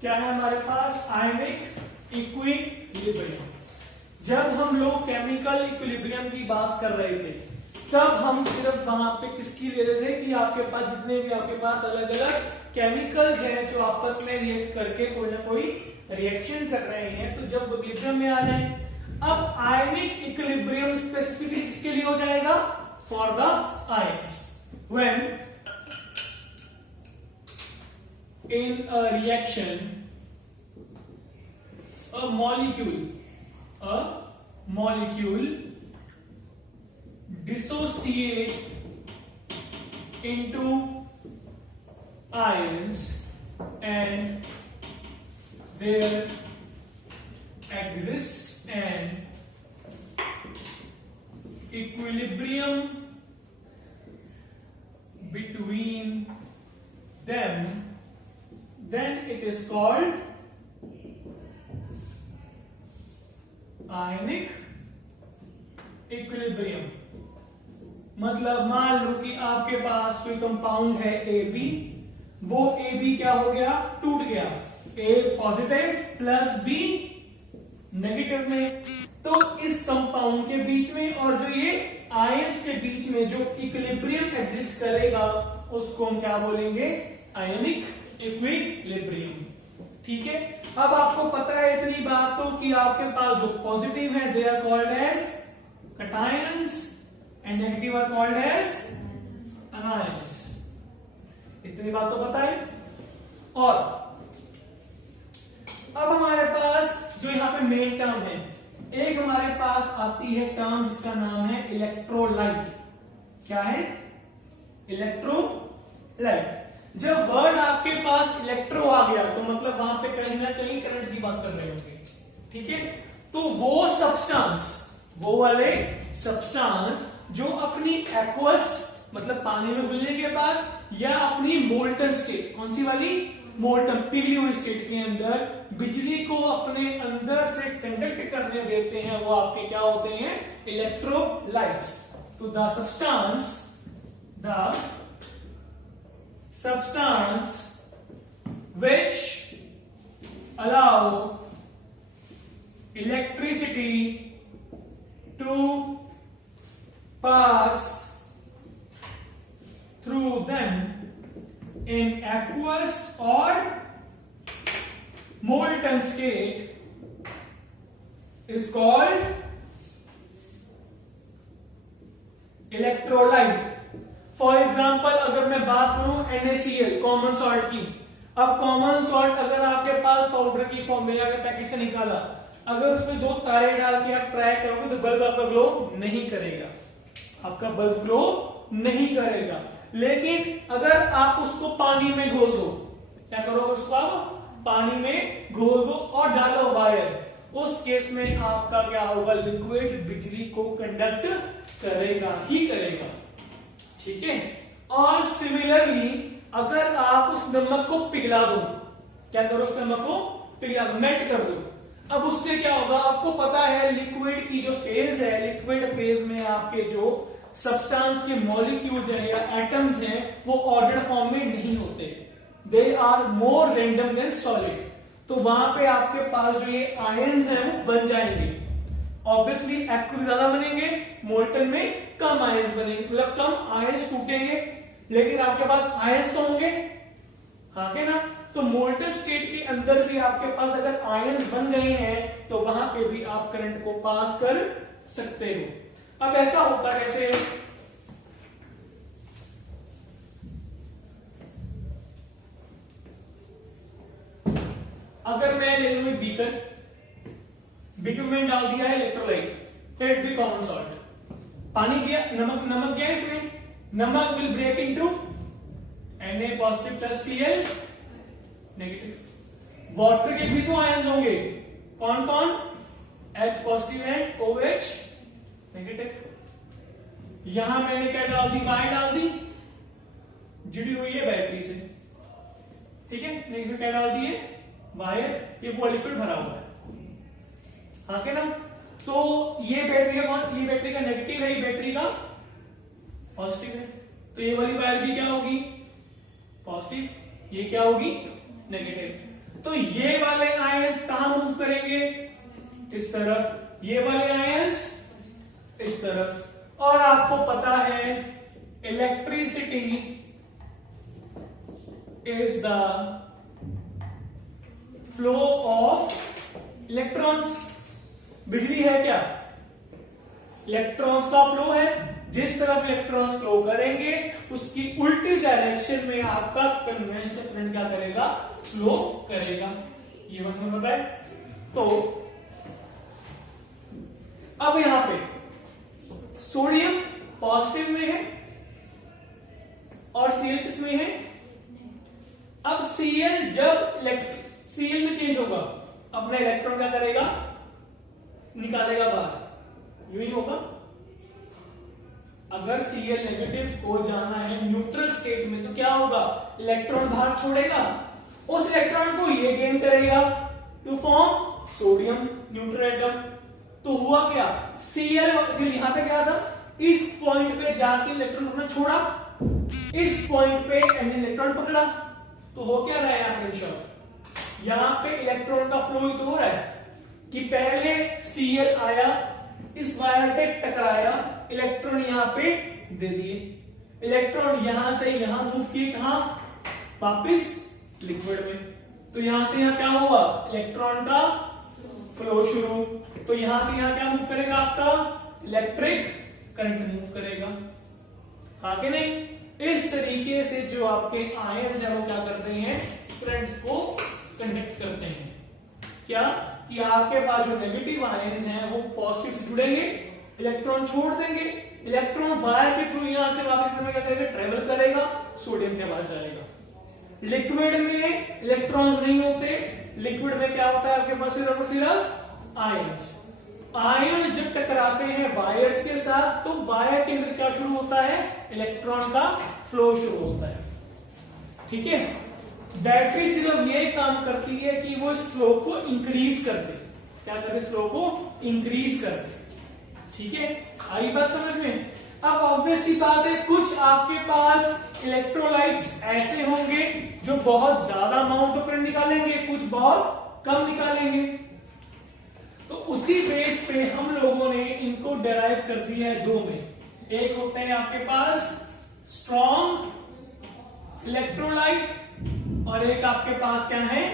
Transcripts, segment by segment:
क्या है हमारे पास? Ionic equilibrium. जब हम लोग केमिकल इक्विलिब्रियम की बात कर रहे थे तब हम सिर्फ वहां पे किसकी ले रहे थे कि आपके पास जितने भी आपके पास अलग अलग केमिकल्स हैं जो आपस में रिएक्ट करके कोई ना कोई रिएक्शन कर रहे हैं, तो जब इक्विलिब्रियम में आ जाए। अब आयनिक इक्विलिब्रियम स्पेसिफिकली किसके लिए हो जाएगा? For the ions. When in a reaction a molecule dissociate into ions and there exists an equilibrium between them, then it is called ionic equilibrium. मतलब मान लो कि आपके पास कोई कंपाउंड है AB, वो AB क्या हो गया? टूट गया। A positive plus B negative में। तो इस कंपाउंड के बीच में और जो ये आयंस के बीच में जो इक्विलिब्रियम एग्जिस्ट करेगा उसको हम क्या बोलेंगे? Ionic equilibrium. ठीक है। अब आपको पता है इतनी बात तो कि आपके पास जो पॉजिटिव है they are called as cations and negative are called as anions. इतनी बात तो पता है। और अब हमारे पास जो यहां पे मेन टर्म है, एक हमारे पास आती है टर्म जिसका नाम है इलेक्ट्रोलाइट। क्या है? इलेक्ट्रोलाइट। जब वर्ड आपके पास इलेक्ट्रो आ गया तो मतलब वहां पे कहीं ना कहीं करंट की बात कर रहे होंगे। ठीक है। तो वो सब्सटेंस, वो वाले सब्सटेंस जो अपनी एक्वस मतलब पानी में घुलने के बाद या अपनी मोल्टन स्टेट, कौन सी वाली? मोल्टन पिघली हुई स्टेट के अंदर बिजली को अपने अंदर से कंडक्ट करने देते हैं, वो आपके क्या होते हैं? इलेक्ट्रोलाइट्स। तो the substance which allow electricity to pass through them in aqueous or molten state is called electrolyte। For example अगर मैं बात करूं NaCl कॉमन सॉल्ट की, अब कॉमन सॉल्ट अगर आपके पास पाउडर की फॉर्म में अगर पैकेट से निकाला, अगर उसमें 2 तारे डाल के आप ट्राई करोगे तो बल्ब आपका ग्लो नहीं करेगा, आपका बल्ब ग्लो नहीं करेगा। लेकिन अगर आप उसको पानी में घोल दो, क्या करोगे? उसको आप पानी में घोल दो और डालो वायर, उस केस में आपका क्या होगा? लिक्विड बिजली को कंडक्ट करेगा ही करेगा। ठीक है। और सिमिलरली अगर आप उस नमक को पिघला दो, क्या करो? उस नमक को पिघला दो, मेल्ट कर दो। अब उससे क्या होगा? आपको पता है लिक्विड की जो फेज है, लिक्विड फेज में आपके जो सब्सटेंस के मॉलिक्यूल्स हैं या एटम्स हैं वो ऑर्डर्ड फॉर्म में नहीं होते, they are more random than solid. तो वहां पे आपके पास जो ये आयंस हैं वो बन जाएंगे। ऑब्वियसली एक्व ज्यादा बनेंगे, मोल्टन में कम आयंस बनेंगे, मतलब कम आयंस टूटेंगे, लेकिन आपके पास आयंस तो होंगे। हाँ के ना? तो मोल्टन स्टेट के अंदर भी आपके पास अगर आयंस बन गए हैं तो वहां पे भी आप करंट को पास कर सकते हो। अब ऐसा होता है कैसे? अगर मैं ले लूं बीकर, बीकर में डाल दिया है electrolyte, let be common salt, पानी दिया, नमक गया इसमें, नमक will break into Na positive plus Cl negative. Water के भी तो आयंस होंगे, कौन कौन? H positive and OH negative. यहां मैंने क्या डाल दी? वायर डाल दी, जुड़ी हुई है बैटरी से। ठीक है। नेक्स्ट क्या डाल दी है? वायर। ये वो लिक्विड भरा हुआ है। हाँ के ना? तो ये बैटरी का कौन? ये बैटरी का नेगेटिव है, ये बैटरी का पॉजिटिव है। तो ये वाली वायर भी क्या होगी? पॉजिटिव। ये क्या होगी, नेगेटिव। तो ये वाले आयंस कहां मूव करेंगे, इस तरफ, ये वाले आयंस इस तरफ। और आपको पता है electricity is the flow of electrons. बिजली है क्या, इलेक्ट्रॉन्स का फ्लो है। जिस तरफ इलेक्ट्रॉन्स फ्लो करेंगे उसकी उल्टी डायरेक्शन में आपका कन्वेंशनल करंट क्या करेगा, फ्लो करेगा। ये बात हमें पता है। तो अब यहां पे सोडियम पॉजिटिव में है और Cl किस में है। अब Cl जब Cl में चेंज होगा अपना इलेक्ट्रॉन क्या करेगा, निकालेगा बाहर, यूं ही होगा। अगर Cl नेगेटिव को जाना है न्यूट्रल स्टेट में तो क्या होगा, इलेक्ट्रॉन बाहर छोड़ेगा, उस इलेक्ट्रॉन को ये गेन करेगा to form sodium neutral atom. तो हुआ क्या, Cl यहां पे क्या था, इस पॉइंट पे जाके इलेक्ट्रॉन अपना छोड़ा, इस पॉइंट पे इलेक्ट्रॉन पकड़ा। तो हो क्या रहा है यहां पे, शॉर्ट, यहां पे इलेक्ट्रॉन का फ्लो तो हो रहा है कि पहले Cl आया, इस वायर से टकराया, इलेक्ट्रॉन यहां पे दे दिए, इलेक्ट्रॉन यहां से यहां मूव किए, कहां, वापिस लिक्विड में। तो यहां से यहां क्या हुआ, इलेक्ट्रॉन का फ्लो शुरू। तो यहां से यहां क्या मूव करेगा, आपका इलेक्ट्रिक करंट मूव करेगा, हाँ कि नहीं। इस तरीके से जो आपके आयंस है वो क्या करते हैं, करंट को कंडक्ट करते हैं। क्या कि आपके पास जो नेगेटिव आयंस हैं वो पॉजिटिव से जुड़ेंगे, इलेक्ट्रॉन छोड़ देंगे, इलेक्ट्रॉन वायर के थ्रू यहां से वापस में क्या करेगा, ट्रेवल करेगा, सोडियम के पास जाएगा। लिक्विड में इलेक्ट्रॉन्स नहीं होते, लिक्विड में क्या होता है आपके पास, सिर्फ और सिर्फ आयंस। आयंस जब टकराते हैं वायर्स के साथ तो वायर के अंदर क्या शुरू होता है, इलेक्ट्रॉन का फ्लो शुरू होता है, ठीक है। बैटरी सिर्फ ये काम करती है कि वो इस फ्लो को इंक्रीज कर दे, क्या करे, इस फ्लो को इंक्रीज कर दे, ठीक है। आई बात समझ में। अब ऑब्वियस सी बात है, कुछ आपके पास इलेक्ट्रोलाइट्स ऐसे होंगे जो बहुत ज्यादा अमाउंट ऑफ करंट निकालेंगे, कुछ बहुत कम निकालेंगे। तो उसी बेस पे हम लोगों ने इनको डेराइव कर दिया है दो में। एक होते हैं आपके पास स्ट्रॉन्ग इलेक्ट्रोलाइट और एक आपके पास क्या है,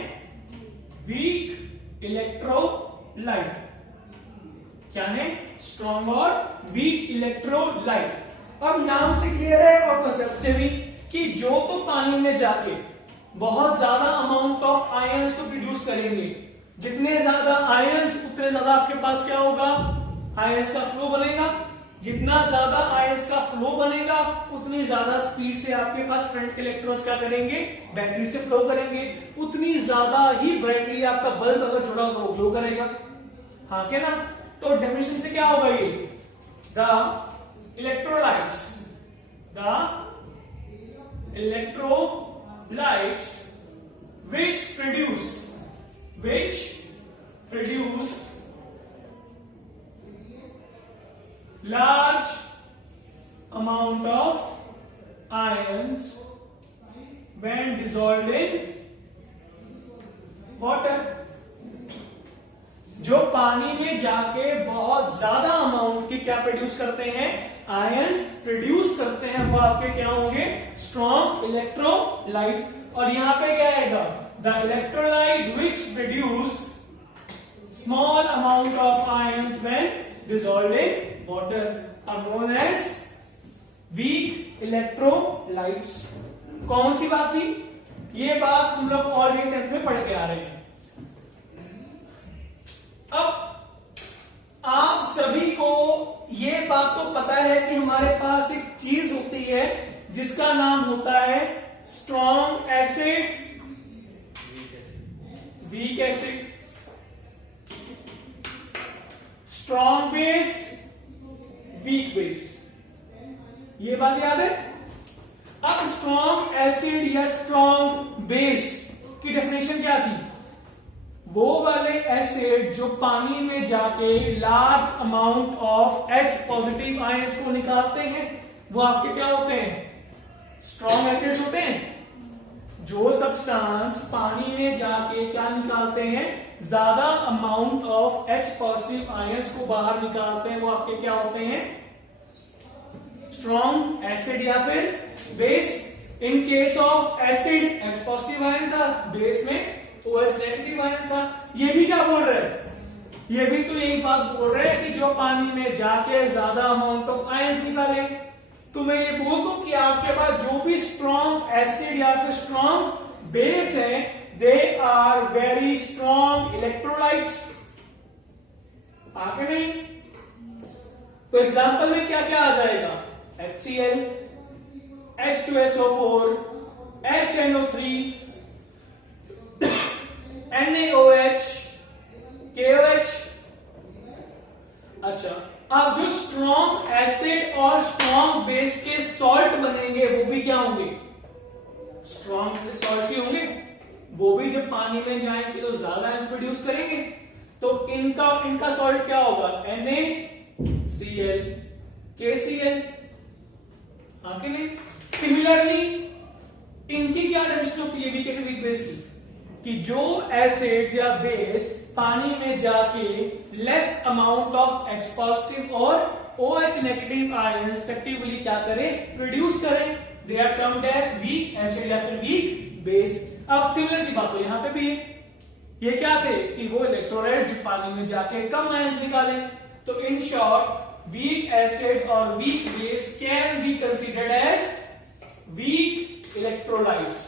वीक इलेक्ट्रोलाइट। क्या है, स्ट्रॉन्ग और वीक इलेक्ट्रोलाइट। अब नाम से क्लियर है और कंसेप्ट से भी कि जो तो पानी में जाके बहुत ज्यादा अमाउंट ऑफ आयंस को प्रोड्यूस करेंगे, जितने ज्यादा आयंस उतने ज्यादा आपके पास क्या होगा, आयंस का फ्लो बनेगा। जितना ज्यादा आयंस का फ्लो बनेगा उतनी ज्यादा स्पीड से आपके पास करंट के इलेक्ट्रॉन्स क्या करेंगे, बैटरी से फ्लो करेंगे, उतनी ज्यादा ही ब्राइटली आपका बल्ब अगर जुड़ा हो तो ग्लो करेगा, हाँ क्या ना। तो डेफिनेशन से क्या होगा, ये the electrolytes which produce large amount of ions when dissolved in water। जो पानी में जाके बहुत ज्यादा अमाउंट के क्या प्रोड्यूस करते हैं, आयंस प्रोड्यूस करते हैं, वो आपके क्या होंगे, स्ट्रॉन्ग इलेक्ट्रोलाइट। और यहां पे क्या आएगा, the electrolyte which produce small amount of ions when dissolved in water are known as weak electrolytes। कौन सी बात थी, ये बात हम लोग ऑलरेडी 10th में पढ़ के आ रहे हैं। अब आप सभी को ये बात तो पता है कि हमारे पास एक चीज होती है जिसका नाम होता है strong acid, weak acid, strong base, weak base. ये बात याद है। अब स्ट्रॉन्ग एसिड या स्ट्रॉन्ग बेस की डेफिनेशन क्या थी, वो वाले एसिड जो पानी में जाके large amount of H positive ions को निकालते हैं वो आपके क्या होते हैं, स्ट्रॉन्ग एसिड्स होते हैं। जो सब्सटेंस पानी में जाके क्या निकालते हैं, ज्यादा amount of H positive ions को बाहर निकालते हैं, वो आपके क्या होते हैं, स्ट्रॉन्ग एसिड या फिर base. In case of acid H positive ion था, बेस में OH नेगेटिव आयन था। ये भी क्या बोल रहे हैं, ये भी तो यही बात बोल रहे हैं कि जो पानी में जाके ज्यादा अमाउंट ऑफ आयंस निकाले। तो मैं ये बोल दूं कि आपके पास जो भी स्ट्रॉन्ग एसिड या फिर स्ट्रॉन्ग बेस है, they are very strong electrolytes, आगे नहीं। तो एग्जांपल में क्या क्या आ जाएगा, HCl, H2SO4, HNO3, NaOH, KOH। अच्छा, अब जो स्ट्रॉन्ग एसिड और स्ट्रॉन्ग बेस के सॉल्ट बनेंगे वो भी क्या होंगे, स्ट्रॉन्ग सॉल्ट ही होंगे। वो भी जब पानी में जाएंगे तो ज्यादा आयंस प्रोड्यूस करेंगे। तो इनका सॉल्ट क्या होगा, NaCl, KCl, आगे नहीं। सिमिलरली इनकी क्या डेफिनेशन होती है वीक एंड वीक बेस की, कि जो एसिड्स या बेस पानी में जाके less amount of H positive और OH नेगेटिव आयन रिस्पेक्टिवली क्या करें, प्रोड्यूस करें, they are termed as weak acid या फिर वीक बेस। अब सिमिलर सी बात तो यहां पे भी है, ये क्या थे कि वो इलेक्ट्रोलाइट जो पानी में जाके कम आयंस निकाले। तो इन शॉर्ट वीक एसिड और weak base can be considered as weak electrolytes,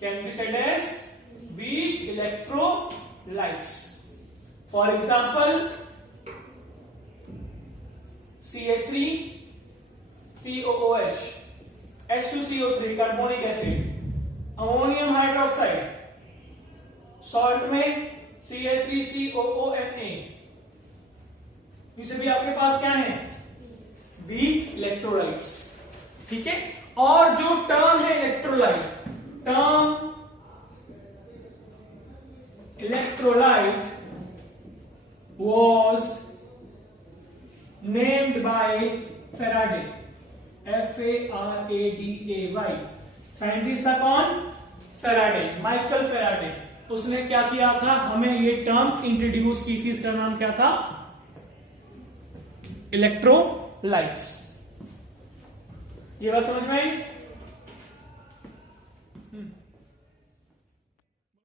can be said as weak electrolytes. For example, CH3, COOH, H2CO3 carbonic acid, ammonium hydroxide, salt में CH3COONA, इसे भी आपके पास क्या है, वीक इलेक्ट्रोलाइट्स। ठीक है। और जो टर्म है electrolyte, term electrolyte was named by Faraday, F-A-R-A-D-A-Y। Scientist था कौन, फेराडे, माइकल फेराडे। उसने क्या किया था, हमें ये टर्म इंट्रोड्यूस की थी, इसका नाम क्या था, इलेक्ट्रोलाइट्स। ये बात समझ में आई।